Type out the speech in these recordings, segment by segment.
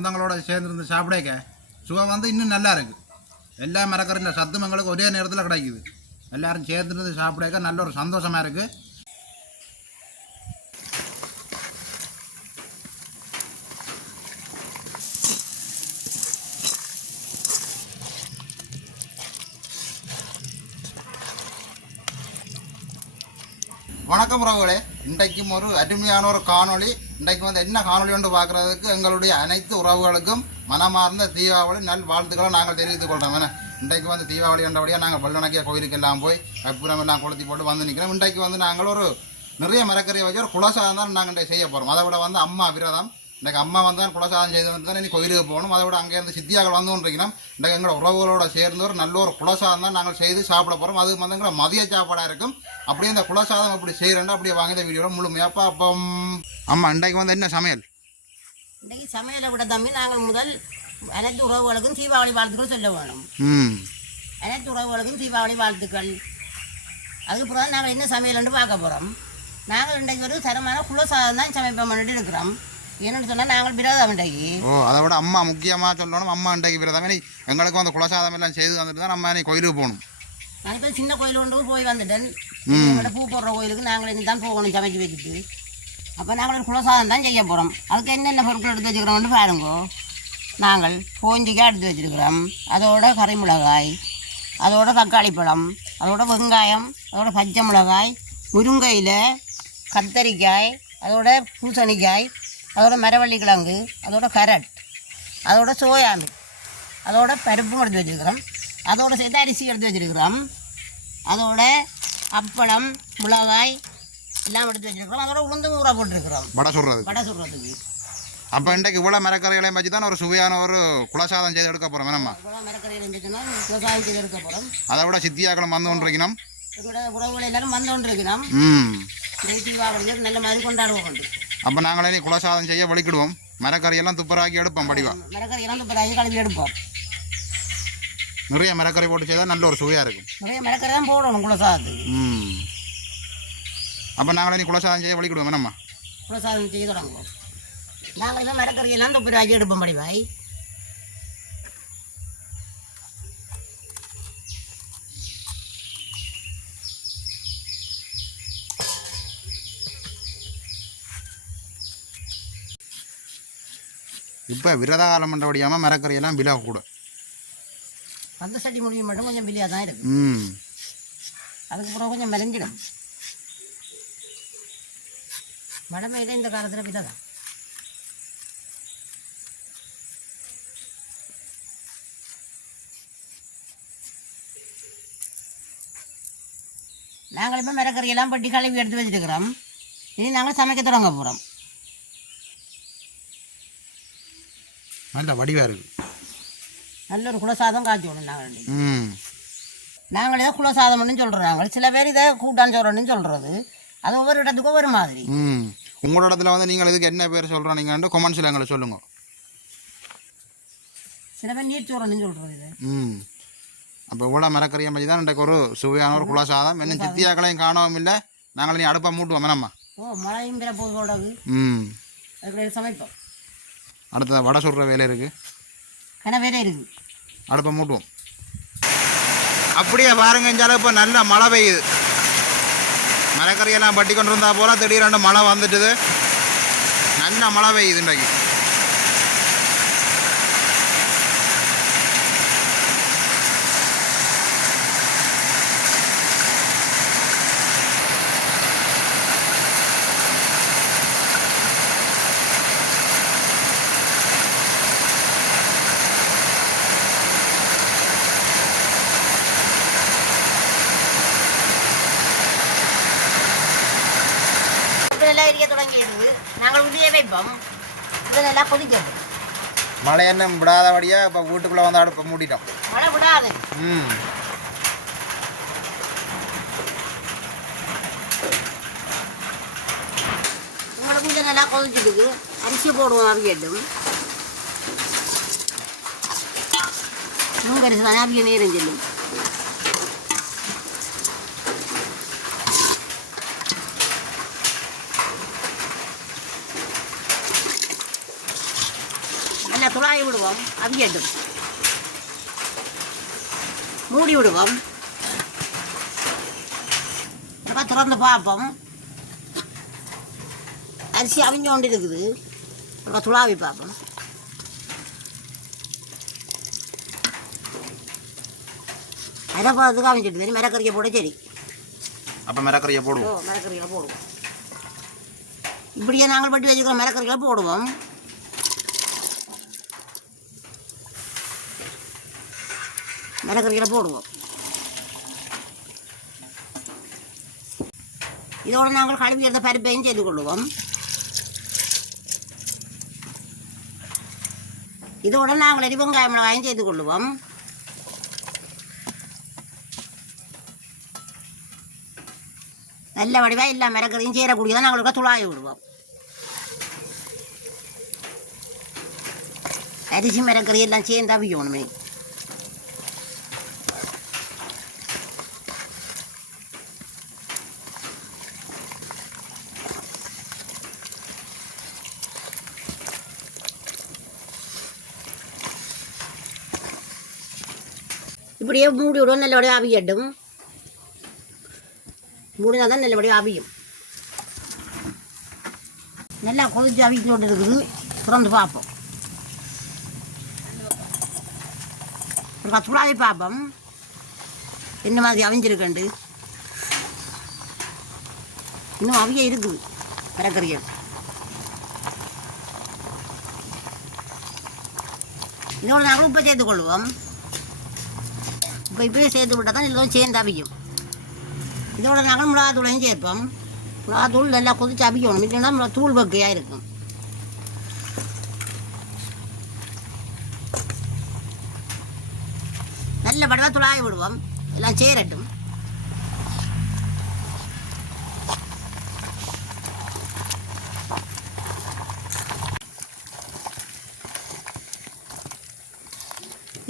சொந்தங்களோட சேர்ந்துருந்து சாப்பிடக்க சுகம் வந்து இன்னும் நல்லா இருக்கு. எல்லா மரக்கறின்ற சத்தம் எங்களுக்கு ஒரே நேரத்தில் கிடைக்குது. எல்லாரும் சேர்ந்துருந்து சாப்பிடக்க நல்ல ஒரு சந்தோஷமா இருக்கு. வணக்கம் உறவுகளே. இன்றைக்கும் ஒரு அருமையான ஒரு காணொளி. இன்றைக்கு வந்து என்ன காணொளி ஒன்று பார்க்குறதுக்கு எங்களுடைய அனைத்து உறவுகளுக்கும் மனமார்ந்த தீபாவளி நல் வாழ்த்துக்களை நாங்கள் தெரிவித்துக் கொள்கிறோம் என்ன? இன்றைக்கு வந்து தீபாவளி என்றபடியாக நாங்கள் பல்லணக்கிய கோயிலுக்கு எல்லாம் போய் அப்புறம் எல்லாம் கொளுத்தி போட்டு வந்து நிற்கிறோம் இன்றைக்கு வந்து நாங்கள் ஒரு நிறைய மரக்கறியை வச்சு ஒரு குலசாக தான் நாங்கள் இன்றைக்கு செய்ய போகிறோம் அதை விட வந்து அம்மா விரதம் இன்றைக்கு அம்மா வந்து தான் குலசாதம் செய்து வந்து தான் இனி கோயிலுக்கு போகணும். அதை விட அங்கேருந்து சித்தியாக்கள் வந்து கொண்டிருக்கணும். இன்றைக்கு எங்களோட உறவுகளோட சேர்ந்து ஒரு நல்ல ஒரு குலசாதம் தான் நாங்கள் செய்து சாப்பிட போகிறோம் அது வந்து எங்களோட மதிய சாப்பாடாக இருக்கும். அப்படியே இந்த குலசாதம் அப்படி செய்கிறேன்டா அப்படியே வாங்க இந்த வீடியோட முழுமையாக பார்ப்போம். அம்மா இன்றைக்கு வந்து என்ன சமையல்? இன்றைக்கு சமையலை விட தம்பி நாங்கள் முதல் அனைத்து உறவுகளுக்கும் தீபாவளி வாழ்த்துக்கள் சொல்ல வேணும். அனைத்து உறவுகளுக்கும் தீபாவளி வாழ்த்துக்கள். அதுக்கப்புறம் நாங்கள் என்ன சமையல்னு பார்க்க போகிறோம் நாங்கள் இன்றைக்கு ஒரு தரமான குலசாதம் தான் சமைப்போம் பண்ணிட்டு இருக்கிறோம். என்னென்னு சொன்னால் நாங்கள் இன்றைக்கு. ஓ அதை விட அம்மா முக்கியமாக சொல்லணும். அம்மா இன்றைக்கு விரதம். இனி எங்களுக்கு வந்து குலசாதம் எல்லாம் செய்து வந்துட்டு தான் நம்ம கோயிலுக்கு போகணும். நான் சின்ன கோயில் ஒன்று போய் வந்துட்டேன். பூ போடுற கோயிலுக்கு நாங்கள் தான் போகணும் சமைச்சு வச்சுட்டு. அப்போ நாங்கள் குலசாதம் தான் செய்ய போகிறோம் அதுக்கு என்னென்ன பொருட்கள் எடுத்து வச்சுக்கிறோம்னு பாருங்க. நாங்கள் பூஞ்சிக்காய் எடுத்து வச்சுருக்கிறோம். அதோட கறி மிளகாய் அதோட தக்காளி பழம் அதோட வெங்காயம் அதோட பச்சை மிளகாய் முருங்கையில் கத்தரிக்காய் அதோட பூசணிக்காய் அதோட மரவள்ளி கிழங்கு அதோட கரட் அதோட சோயா மீன் அதோட பருப்பும் எடுத்து வச்சுருக்கிறோம். அதோட சேர்த்து அரிசி எடுத்து வச்சுருக்கிறோம். அதோட அப்பளம் மிளகாய் எல்லாம் எடுத்து வச்சுருக்கிறோம். அதோட உளுந்து ஊற போட்டிருக்கிறோம். வடை சுடுறது வடை சுடுறதுக்கு. அப்போ இன்றைக்கு இவ்வளோ மரக்கறிகளையும் வச்சு தான் ஒரு சுவையான ஒரு குலசாதம் செய்து எடுக்க போகிறோம் வேணாம்மா இவ்வளோ மரக்கறி இருந்துச்சுன்னா விவசாயம் செய்து எடுக்க போகிறோம் அதை விட சித்தியாக்களும் வந்து கொண்டிருக்கணும். எங்களோட உறவுகள் எல்லாரும் வந்து கொண்டிருக்கிறோம். ம். இந்த தீபாவளி நல்ல மாதிரி கொண்டாடுவோம் கொண்டு. அப்போ நாங்களே குலசாதம் செய்ய வலிக்கிடுவோம். மரக்கறியெல்லாம் துப்புராக்கி எடுப்போம் படிவா. மரக்கறி எல்லாம் துப்பராகி கலந்து எடுப்போம். நிறைய மரக்கறி போட்டு செய்தால் நல்ல ஒரு சுவையாக இருக்கும். நிறைய மரக்கறி தான் போடணும் குலசாதத்துக்கு. ம். அப்போ நாங்களே குலசாதம் செய்ய வலிக்கிடுவோம் வேணாம்மா குலசாதம் செய்ய தொடங்குவோம். நாங்கள் எல்லாம் மரக்கறி எல்லாம் துப்பராகி எடுப்போம் படிவாய். இப்போ விரத காலம் பண்ணுறபடியாமல் மரக்கறியெல்லாம் விலை கூட அந்த சட்டி முடியும் மட்டும் கொஞ்சம் பிள்ளையாக தான் இருக்கு ம். அதுக்கப்புறம் கொஞ்சம் மெலிஞ்சிடும் மழை பெய்யுது இந்த காலத்தில் பிள்ளை தான் நாங்கள் இப்போ மிரக்கறியெல்லாம் பட்டி கழுவி எடுத்து வச்சுருக்கிறோம். இனி நாங்கள் சமைக்க தொடங்க போகிறோம் நல்ல வடிவாக இருக்குது நல்ல ஒரு குலசாதம் காய்ச்சி விடணும் நாங்கள். ம். நாங்கள் இதை குலசாதம்னு சொல்கிறோம் நாங்கள் சில பேர் இதை கூட்டான் சொல்கிறோன்னு சொல்கிறது அது ஒவ்வொரு இடத்துக்கும் ஒவ்வொரு மாதிரி. ம். உங்களோட இடத்துல வந்து நீங்கள் இதுக்கு என்ன பேர் சொல்கிறோம் நீங்கள் கொமெண்ட்ஸில் எங்களை சொல்லுங்கள் சில பேர் நீர் சோறன்னு சொல்கிறது இது. ம். அப்போ இவ்வளோ மரக்கறியை பற்றி தான் இன்றைக்கு ஒரு சுவையான ஒரு குலசாதம். இன்னும் சித்தியாக்களையும் காணவும் இல்லை. நாங்கள் நீ அடுப்பை மூட்டுவோம். வேணாம்மா ஓ மழையும் பிற போது ம். அதுக்கு சமைப்போம். அடுத்தது வடை சுடுற வேலை இருக்குது கன வேலை இருக்குது அடுப்பை மூட்டுவோம். அப்படியே பாருங்கஞ்சாலும் இப்போ நல்ல மழை பெய்யுது. மரக்கறியெல்லாம் பட்டி கொண்டு இருந்தால் போல திடீரெண்டு மழை வந்துட்டுது. நல்ல மழை பெய்யுது இன்றைக்கு. இதெல்லாம் எரிய தொடங்கிடுது நாங்கள் உள்ளே வைப்போம் இதெல்லாம் கொதிக்கிறது மழை என்ன விடாதபடியாக இப்போ வீட்டுக்குள்ளே வந்து அடுப்பை மூடிட்டோம் மழை விடாது ம் உங்களுக்கு கொஞ்சம் நல்லா கொதிச்சிடுது அரிசி போடுவோம் அவியட்டும் நுங்கரிசி தான் அவிய நேரம் செல்லும் துளாய் விடுவோம் அவியட்டும் மூடி விடுவோம் அப்புறம் திறந்து பார்ப்போம். அரிசி அவிஞ்ச கொண்டு இருக்குது அப்புறம் துளாவி பார்ப்போம். அரைப்பாதத்துக்கு அவிஞ்சிட்டு தெரியும் மிரக்கறியை போட சரி. அப்போ மிரக்கறியை ஓ போடுவோம் மிரக்கறிகளை போடுவோம். இப்படியே நாங்கள் பட்டி வச்சுக்கிற மிரக்கறிகளை போடுவோம். மிரக்கறிகளை போடுவோம். இதோடு நாங்கள் கழுவி எடுத்த பருப்பையும் செய்து கொள்ளுவோம். இதோடு நாங்கள் எரி மிளகாயும் செய்து கொள்ளுவோம். நல்ல வடிவாக எல்லா மிரக்கறியும் சேரக்கூடியதான் நாங்களுக்கு துளாய விடுவோம். அரிசி மிரக்கறி எல்லாம் சேர்ந்து அவியணுமே இப்படியே மூடி விடுவோம் நல்லபடியாக அவியட்டும் மூடினா தான் நல்லபடியாக அவியும் நல்லா கொதிச்சு அவிச்சு கொண்டு இருக்குது திறந்து பார்ப்போம். ஒரு துளாவி பார்ப்போம். என்ன மாதிரி அவிஞ்சிருக்கண்டு இன்னும் அவிய இருக்குது. மரக்கறிகள் இதோட நாங்கள் உப்பை சேர்த்து கொள்வோம் இப்போ இப்படியே சேர்த்து விட்டால் தான் எல்லாம் சேர்ந்து அவிக்கும் இதோட நாங்கள் மிளகாத்தூளையும் சேர்ப்போம் மிளகாத்தூள் நல்லா கொதிச்சு அவிக்கணும் இல்லைன்னா தூள் வகையாக இருக்கும் நல்ல படவாக துளாய விடுவோம் எல்லாம் சேரட்டும்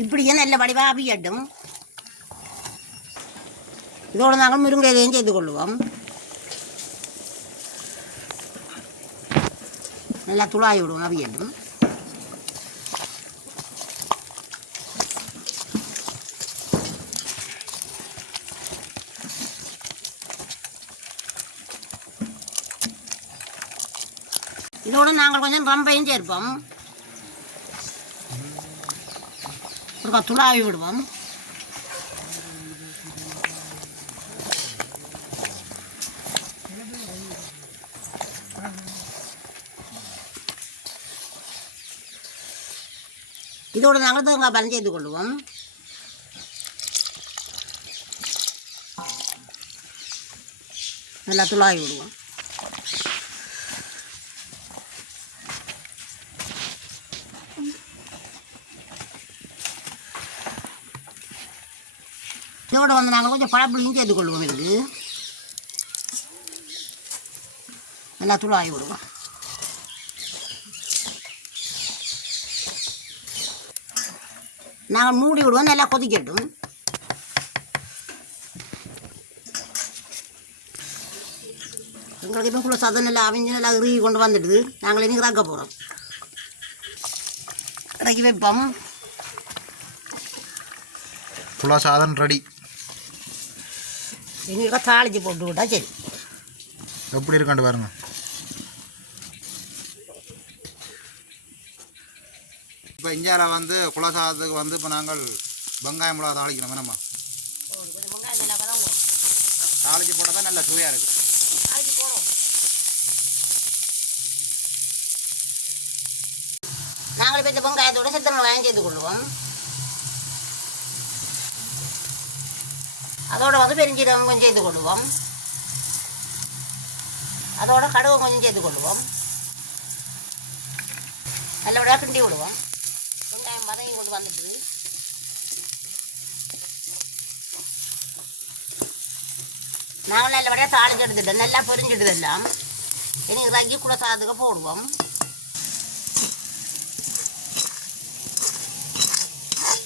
இப்படியே நல்ல வடிவாக அவியட்டும் இதோட நாங்கள் முருங்கையிலையும் செய்து கொள்வோம் நல்லா துளாய் விடுவோம் அவியலும் இதோட நாங்கள் கொஞ்சம் ரம்பையும் சேர்ப்போம் துளாவி விடுவோம் இதோட நாங்கள் தேங்காய் பணம் செய்து கொள்வோம் நல்லா துளாகி விடுவோம். இதோட வந்து நாங்கள் கொஞ்சம் பழப்பிடியும் சேர்த்து கொள்வோம் இதுக்கு. நல்லா துளாவி விடுவோம் நாங்கள் மூடி விடுவோம் நல்லா கொதிக்கட்டும். எங்களுக்கு இப்போ குள்ள சதம் நல்லா அவிஞ்சு நல்லா இறுகி கொண்டு வந்துடுது. நாங்கள் இனி இறக்க போகிறோம் இறக்கி வைப்போம். புலா சாதம் ரெடி இனி தாளிச்சு போட்டு விட்டா சரி. எப்படி இருக்காண்டு பாருங்க. இப்போ இந்தியாவில் வந்து குலசாதத்துக்கு வந்து இப்போ நாங்கள் வெங்காயம் மிளகா தாளிக்கணும் வேணாமா தாளிச்சு போட்டால் தான் நல்லா சுவையாக இருக்குது நாங்கள் இப்போ இந்த வெங்காயத்தோட சித்தனை வாங்கி செய்து கொள்வோம் அதோட வந்து பெருஞ்சீரகம் கொஞ்சம் செய்து கொள்வோம் அதோட கடுகு கொஞ்சம் செய்து கொள்வோம் நல்லபடியாக கிண்டி விடுவோம். கொண்டு வந்துட்டு நாங்கள் நல்லபடியாக தாளிச்சு எடுத்துட்டோம் நல்லா பொரிஞ்சிடுது எல்லாம். இனி இறக்கி கூட சாதத்துக்கு போடுவோம்.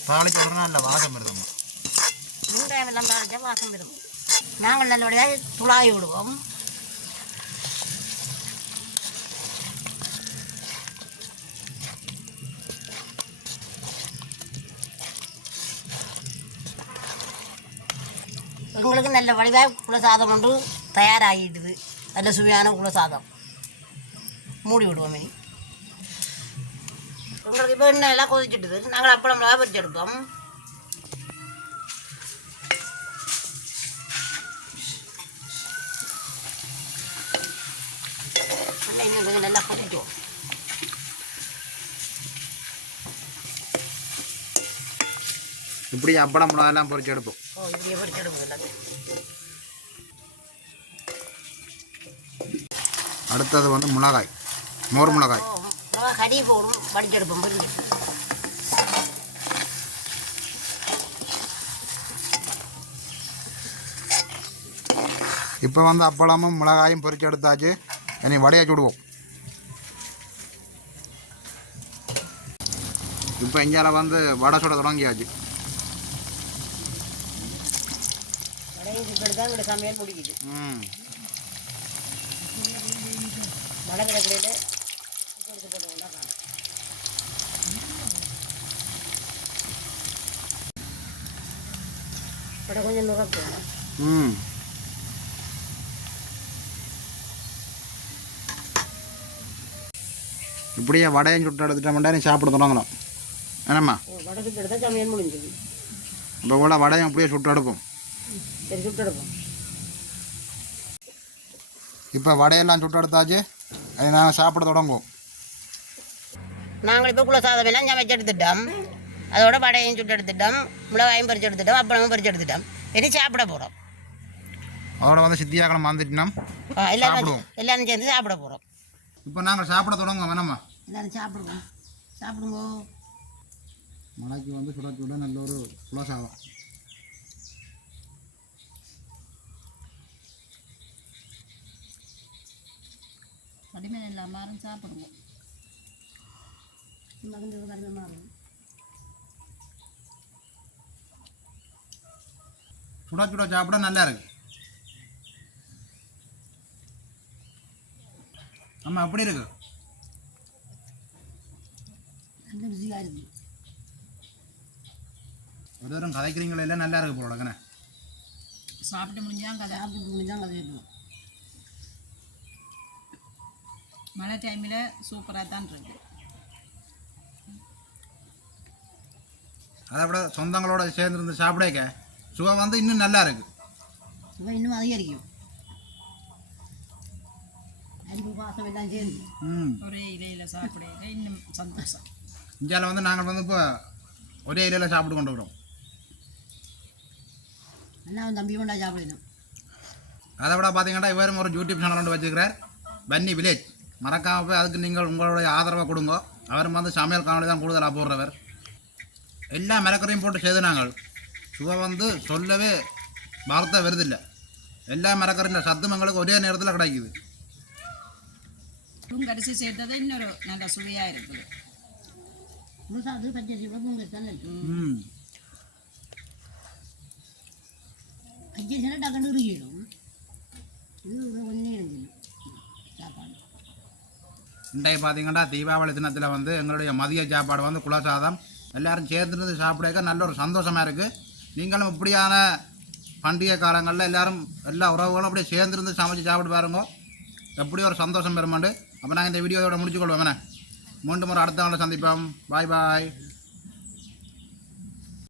தாளிச்சு உடனே நல்ல வாசம் வருதம்மா எல்லாம் தாளிச்சா வாசம் வரும் நாங்கள் நல்லபடியாக துளாவி விடுவோம். உங்களுக்கு நல்ல வடிவாக குலசாதம் ஒன்று தயாராகிடுது நல்ல சுவையான குலசாதம். மூடி விடுவோம் இனி. உங்களுக்கு இப்போ என்ன எல்லாம் கொதிச்சுட்டுது. நாங்கள் அப்பளம் மிளகா பறிச்சு எடுப்போம். இன்னும் நல்லா கொதிச்சோம் இப்படி அப்பளம் மிளகாலாம் பறிச்சு எடுப்போம். அடுத்தது வந்து மிளகாய். மோர் மிளகாய். கறி போடும். வடிச்செடுப்போம் இப்போ வந்து அப்பளமும் மிளகாயும் பொரிச்சு எடுத்தாச்சு. இனி வடையை சுடுவோம். இப்போ இந்தியால வந்து வடை சுட தொடங்கியாச்சு. தான் எங்களுக்கு சமையல் முடிக்குது. ம். வடை கிடக்கிறதுல எடுத்து போடுவோம்னா காணும் வடை கொஞ்சம் ம். இப்படியே வடையும் சுட்டு எடுத்துட்டோம்னா நீ சாப்பிட தொடங்கலாம். என்னம்மா? ஓ வடை சுட்டு எடுத்தால் சமையல் முடிஞ்சது. இப்போ கூட வடையும் அப்படியே சுட்டு எடுப்போம். சரி சுட்டு எடுப்போம் இப்போ வடையெல்லாம் சுட்டு எடுத்தாச்சு அதை நாங்கள் சாப்பிட தொடங்குவோம். நாங்கள் இப்போ குலசாதம் எல்லாம் சமைச்சு எடுத்துட்டோம். அதோட வடையும் சுட்டு எடுத்துட்டோம் மிளகாயும் பறிச்சு எடுத்துட்டோம். அப்பளமும் பறிச்சு எடுத்துட்டோம். இனி சாப்பிட போகிறோம் அதோட வந்து சித்தியாக்கணும் வந்துட்டினோம் எல்லாரும். எல்லாரும் சேர்ந்து சாப்பிட போகிறோம் இப்போ நாங்கள் சாப்பிட தொடங்குவோம் வேணாம்மா எல்லாரும் சாப்பிடுவோம். சாப்பிடுங்க. மழைக்கு வந்து சுட சுட நல்ல ஒரு குலசாதம். கடிமன் இல்லாமல் சாப்பிடுவோம். மருந்து கடினமாக சுட சுட சாப்பிட நல்லா இருக்கு. ஆமா அப்படி இருக்கு? ஒரு தூரம் கதைக்கிறீங்களே எல்லாம் நல்லா இருக்கு போல கண்ணே. சாப்பிட்டு முடிஞ்சால் கதை. சாப்பிட்டு முடிஞ்சால் கதை இருக்கும் மழை டைமில் சூப்பராக தான் இருக்கு. அதை விட சொந்தங்களோட சேர்ந்துருந்து சாப்பிடக்க சுவை வந்து இன்னும் நல்லா இருக்கு. சுவை இன்னும் அதிகரிக்கும். அன்பு பாசம் எல்லாம் சேர்ந்து. ஒரே இலையில் சாப்பிட இன்னும் சந்தோஷம். இந்தியாவில் வந்து நாங்கள் வந்து இப்போ ஒரே இலையில் சாப்பிட்டு கொண்டு வரோம் அண்ணாவும் தம்பி கொண்டா சாப்பிடணும். அதை விட பார்த்தீங்கன்னா இவரும் ஒரு யூடியூப் சேனல் ஒன்று வச்சுக்கிறார் பன்னி வில்லேஜ் மறக்காமல் போய் அதுக்கு நீங்கள் உங்களுடைய ஆதரவை கொடுங்க. அவர் வந்து சமையல் காணொலி தான் கூடுதலாக போடுறவர். எல்லா மிளகரையும் போட்டு செய்து நாங்கள் சுவை வந்து சொல்லவே வார்த்தை வருதில்லை. எல்லா மிளகரையும் சத்தும் எங்களுக்கு ஒரே நேரத்தில் கிடைக்குது. பூங்கரிசி சேர்த்தது இன்னொரு நல்ல சுவையாக இருக்குது. பச்சரிசி பூங்க தானே ம் பச்சரிசி டக்குன்னு உருகிடும் இது கொஞ்சம் நேரம் சாப்பாடு இன்றைக்கு பார்த்தீங்கன்னா தீபாவளி தினத்தில் வந்து எங்களுடைய மதிய சாப்பாடு வந்து குலசாதம். எல்லோரும் சேர்ந்துருந்து சாப்பிடக்க நல்ல ஒரு சந்தோஷமாக இருக்குது நீங்களும் இப்படியான பண்டிகை காலங்களில் எல்லாரும் எல்லா உறவுகளும் அப்படியே சேர்ந்துருந்து சமைச்சு சாப்பிட்டு பாருங்க. எப்படி ஒரு சந்தோஷம் பெறுமாண்டு. அப்போ நாங்கள் இந்த வீடியோவோட முடிச்சுக்கொள்வோம். என்ன? மீண்டும் ஒரு அடுத்த நாளில் சந்திப்போம். பாய் பாய்